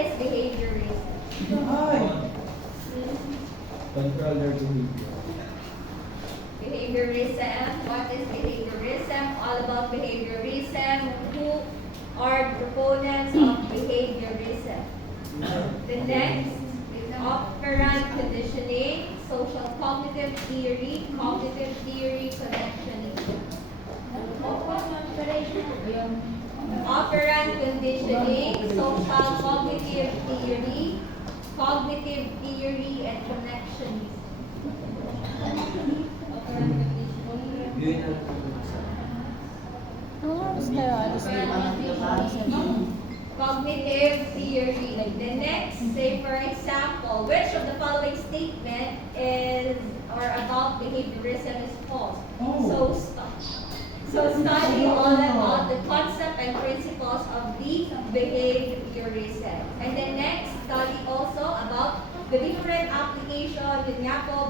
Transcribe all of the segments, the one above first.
is behaviorism? Control their behavior. Behaviorism. What is behaviorism? All about behaviorism. Who are proponents of behaviorism? The next is operant conditioning, social cognitive theory, connectionism. Operant conditioning, social cognitive theory, and connectionism. Cognitive theory. The next, say for example, which of the following statement is or about behaviorism is false? So study all about the concept and principles of the behaviorism. And then next, study also about the different application with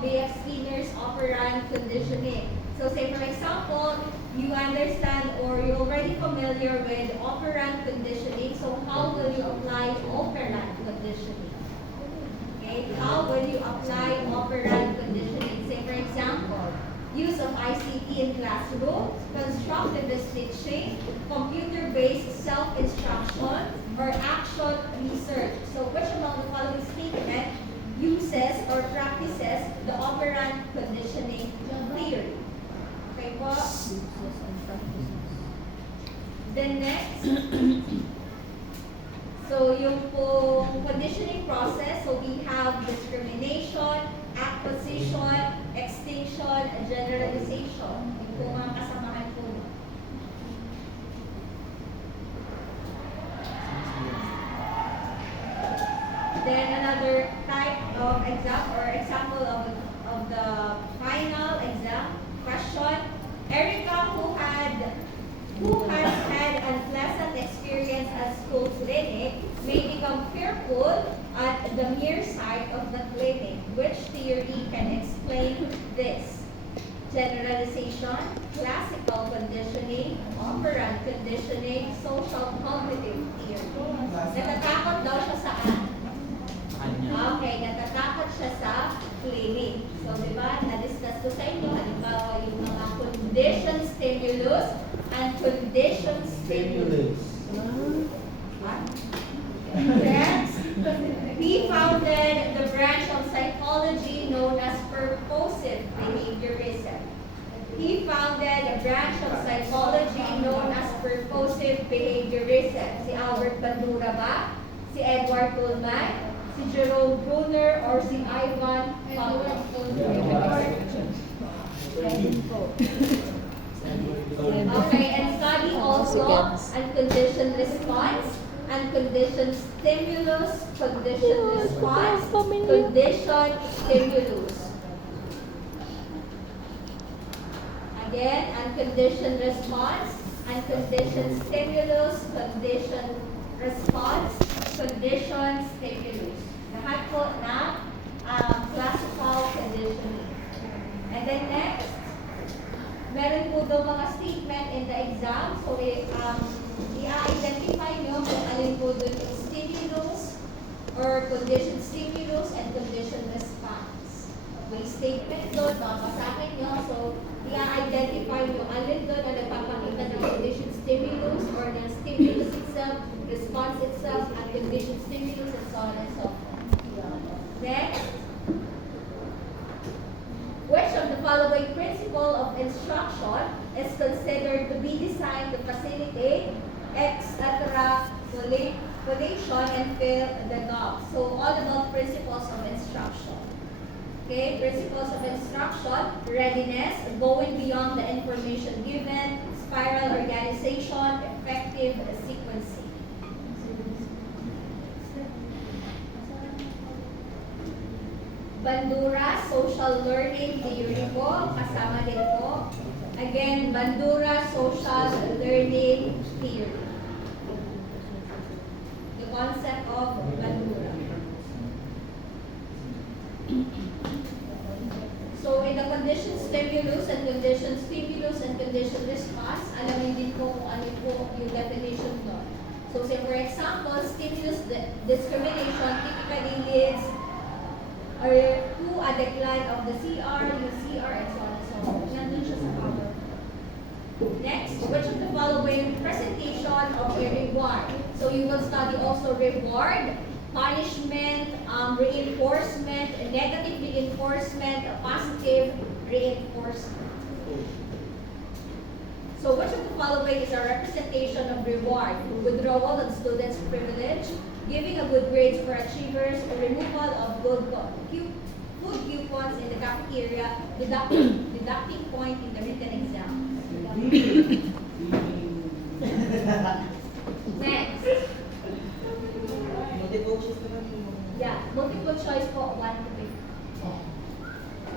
B.F. Skinner's operant conditioning. So say for example, you understand or you're already familiar with operant conditioning. So how will you apply operant conditioning? Okay, how will you apply operant conditioning? Say for example, use of ICT in classroom, constructive teaching, computer-based self-instruction, or action research. So which among the following statement uses or practices the operant conditioning theory? Okay po. Then next, so yung po conditioning process, so we have discrimination, acquisition, extinction, generalization. Yung po mga kasamahan po. Then another type of exam or example of the final exam question. Erica, who has had unpleasant experience at school clinic, may become fearful at the mere sight of the clinic. Which theory can explain this? Generalization, classical conditioning, operant conditioning, social cognitive theory. Natatakot daw siya saan? Okay, natatakot siya sa clinic. So, di ba, na-discuss ko sa inyo, halimbawa yung mga conditioned stimulus and conditioned stimulus. Next, he founded the branch of psychology known as purposive behaviorism. He founded a branch of psychology known as purposive behaviorism. Si Albert Bandura ba? Si Edward Kuhlman? Si Jerome Bruner? Or si Ivan Pavlov? Okay, and study also unconditioned response, unconditioned stimulus, conditioned response, conditioned stimulus. Again, unconditioned response, unconditioned stimulus, conditioned response, conditioned stimulus. Lahat po na classical conditioning. And then next, meron po daw mga statement in the exam. So, i-identify nyo kung alin po doon yung stimulus or conditioned stimulus and conditioned response. May statement doon, babasahin nyo. So, i-identify nyo alin doon na nagpapakita ng conditioned stimulus or ng stimulus itself, response itself, and conditioned stimulus, and so on and so forth. Next. Which of the following principle of instruction is considered to be designed to facilitate extrapolation and fill the gaps? So all about principles of instruction. Okay, principles of instruction: readiness, going beyond the information given, spiral organization, effective sequencing. Bandura, social learning theory po, kasama din po. Again, Bandura, social learning theory. The concept of Bandura. So, in the conditioned stimulus and conditioned response, alamin din po kung ano po yung definition doon. So, say for example, example, stimulus discrimination typically leads to a decline of the CR, UCR, and so on and so on. Nandun siya sa cover. Next, which of the following presentation of a reward? So you will study also reward, punishment, reinforcement, negative reinforcement, positive reinforcement. So which of the following is a representation of reward? Withdrawal of students' privilege, giving a good grades for achievers, removal of food coupons in the cafeteria, deducting point in the written exam. Next. Yeah, multiple choice po, 1 to 50.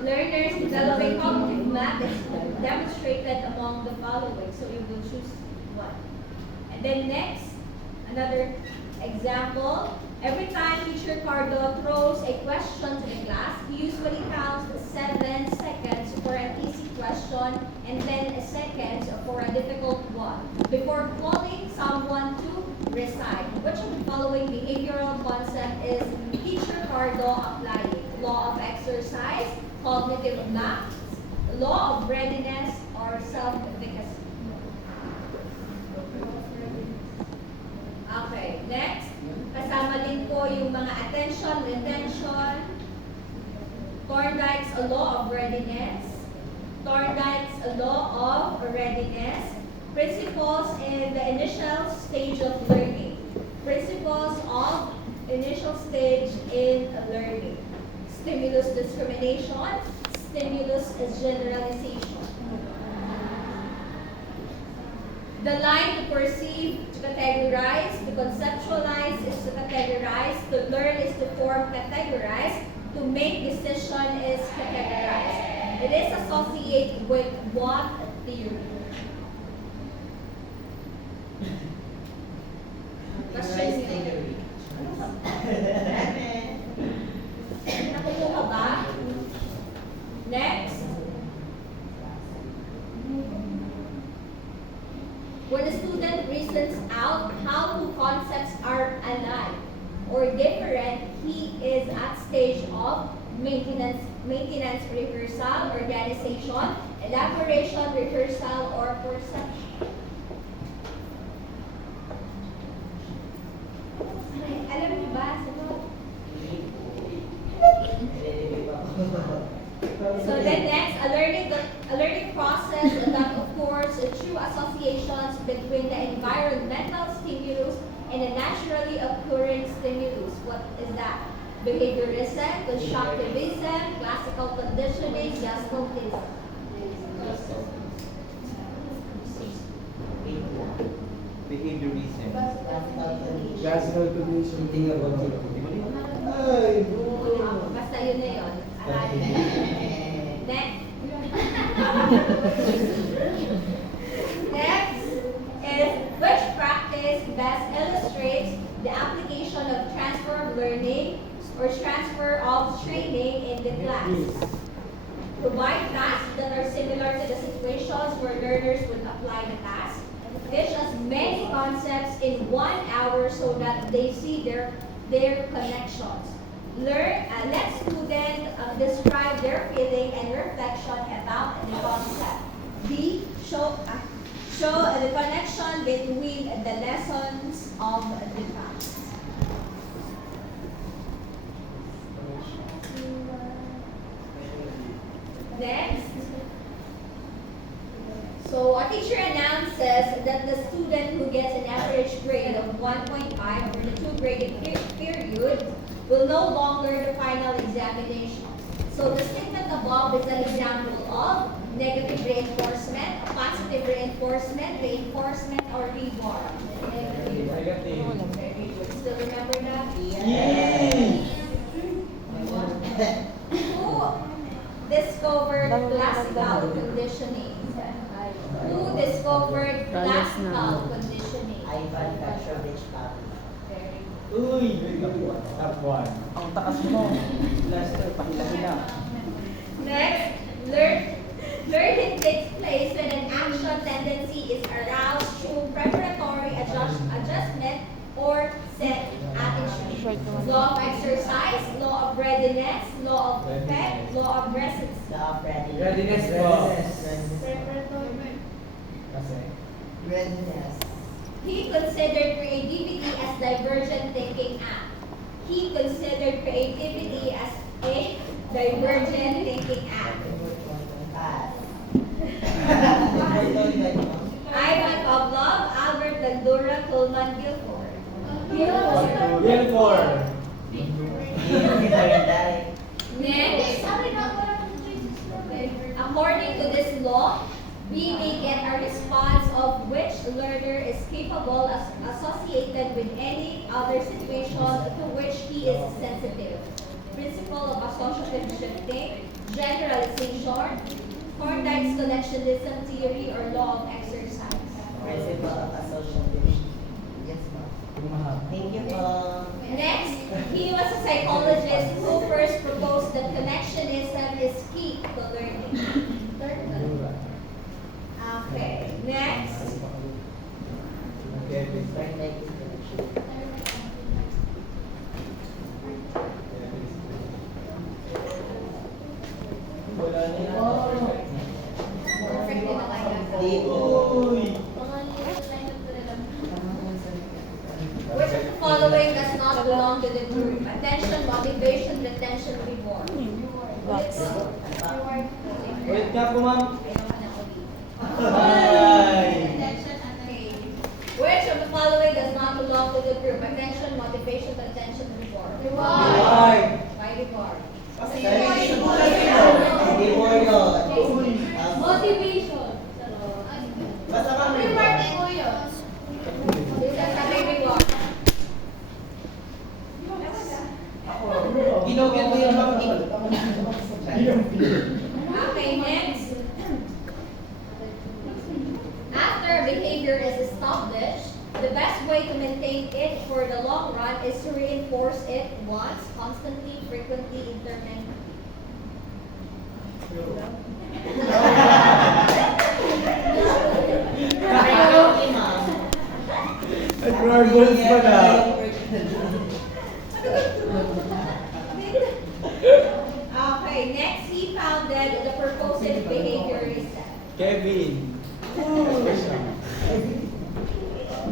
Learners developing cognitive math is demonstrated among the following. So you will choose one. And then next, another example. Every time teacher Cardo throws a question to the class, he usually counts 7 seconds for an easy question and 10 seconds for a difficult one before calling someone to recite. Which of the following behavioral concept is teacher Cardo applying? Law of exercise, cognitive math, law of readiness, or self-efficacy? Okay, next. Kasama din po yung mga attention, retention, Thorndike's law of readiness, Thorndike's law of readiness, principles in the initial stage of learning, principles of initial stage in learning, stimulus discrimination, stimulus generalization. The line to perceive, to categorize, to conceptualize is to categorize, to learn is to form, categorize, to make decision is categorize. It is associated with what theory? Question theory. Nakukuha ba? Next. When a student reasons out how two concepts are alike or different, he is at stage of maintenance, rehearsal, organization, elaboration, rehearsal, or perception. Alam niyo ba? So then next, a learning process that occurs through associations between the environmental stimulus and a naturally occurring stimulus. What is that? Behaviorism, constructivism, classical conditioning, Gestalt-ism. Behaviorism. Classical condition. Think about it. Ay, Basta yun na yun. Next. Next is which practice best illustrates the application of transfer of learning or transfer of training in the class. Provide tasks that are similar to the situations where learners would apply the task. Teach as many concepts in 1 hour so that they see their connections. Let students describe their feeling and reflection about the concept. B. Show the connection between the lessons of the class. Next. So a teacher announces that the student who gets an average grade of 1.5 over the 2 graded period will no longer the final examination. So the statement above is an example of negative reinforcement, positive reinforcement, or reward. Still remember that? yes! Who discovered classical conditioning? Who discovered classical conditioning? Uy! Top 1. Ang taas mo. Blaster, pahila-hila. Next, learning takes place when an action tendency is aroused through preparatory adjustment or set attitude. Law of exercise, law of readiness, law of effect, law of readiness. Readiness po. Kasi? Readiness. He considered creativity as divergent thinking act. He considered creativity as a divergent thinking act. Ivan Pavlov, Albert Bandura, Coleman Guilford. Wilford. Next, according to this law, we may get a response of which learner is capable as associated with any other situation to which he is sensitive. Principle of associative shifting, generalization, Thorndike's connectionism theory, or law of exercise. Principle of association. Yes, ma'am. Thank you po. Next, he was a psychologist who first proposed that connectionism is key to learning. Okay, next. Wala niya. Perfect din ang kanya. Uy! Which of the following does not belong to the group? Attention, motivation, retention, reward. Wait nga po, ma'am. Ayoko na ulit. Ay! Which of the following does not belong to the group? Attention, motivation, retention, reward. Ay! Why reward? Hindi mo yun. Motivation. Basta kang reward. This is a reward. Ginugyan mo yung mga Okay, next. After behavior is established, the best way to maintain it for the long run is to reinforce it once, constantly, frequently, intermittently. Nag-marbles pa na. Okay, next he founded the purposive behaviorism. Kevin.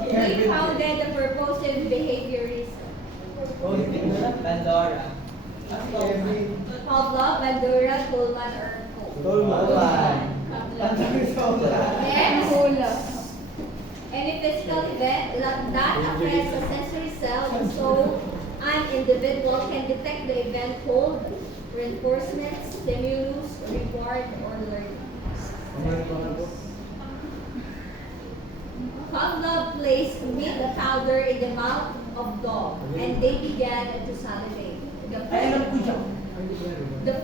He founded the purposive behaviorism. Oh, hindi mo na. Pandora. Pavlov, Bandura, Kuhlman, or Tolman. Next, any physical event that affects a sensory cell so an individual can detect the event called reinforcement, stimulus, reward, or learning. Pavlov placed meat powder in the mouth of dog and they began to salivate. The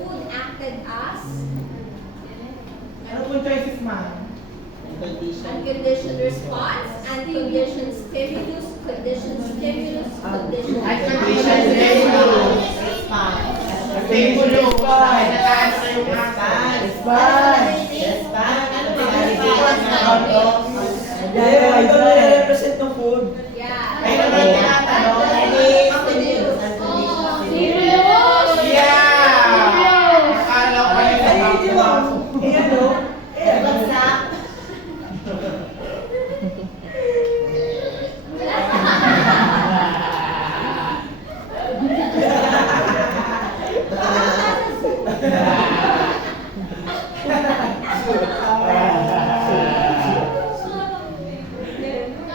food acted as Ano po choices, ma'am? unconditioned response, unconditioned stimulus, conditioned stimulus, conditioned Ito na-represent ng food. Yeah.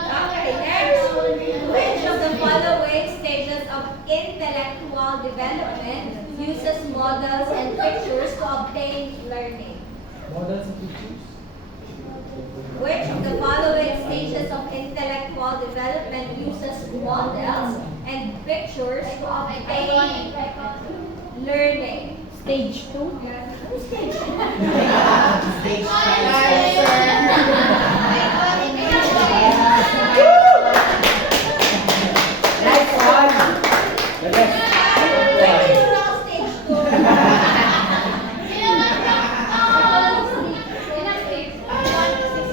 Okay, next. Which of the following stages of intellectual development uses models and pictures to obtain learning? Models and pictures. Which of the following stages of intellectual development uses models and pictures to obtain learning? Stage 2. Stage. Next one. The next. Stage 2.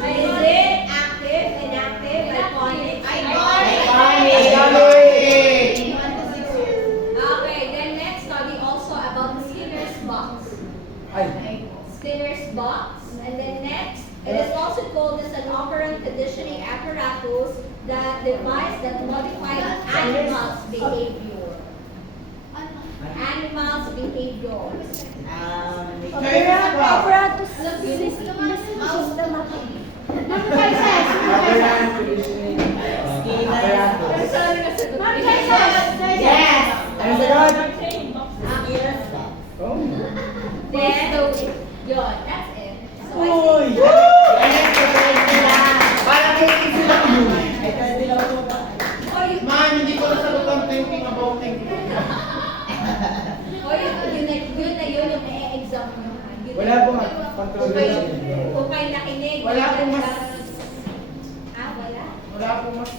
Is it active, inactive, iconic? Iconic. animals' behavior. Animals' behavior. Apparatus. Yes! Ano sagot? Then, yun, that's it. So, Uy! Para kay sila yun. Oy, Ma'am, hindi ko nasagot ang thinking about thinking. oy, yun na yun yung e-exam nyo. Yun Wala na- pong control. Kung kayo nakinig. Wala pong mas- Wala? Wala po mas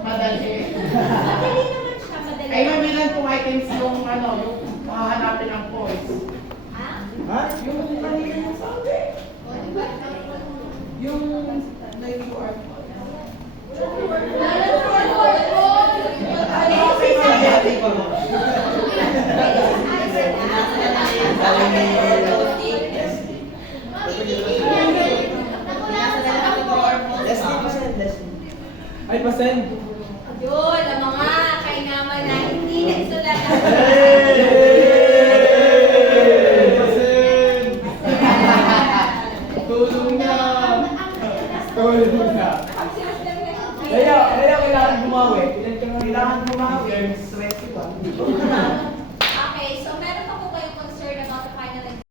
madali. Madali naman siya, madali. Ay, mamilan po items yung ano, yung hahanapin ang points. Ah? Ha? Yung kanina yung sabi. Yung like QR code. Ay, pasend. Yun, ang mga kainaman na hindi nagsulat ng Pasend! Tulong na! Tulong na! Kaya kailangan bumawi. Ilan ka na Kailangan bumawi. 21.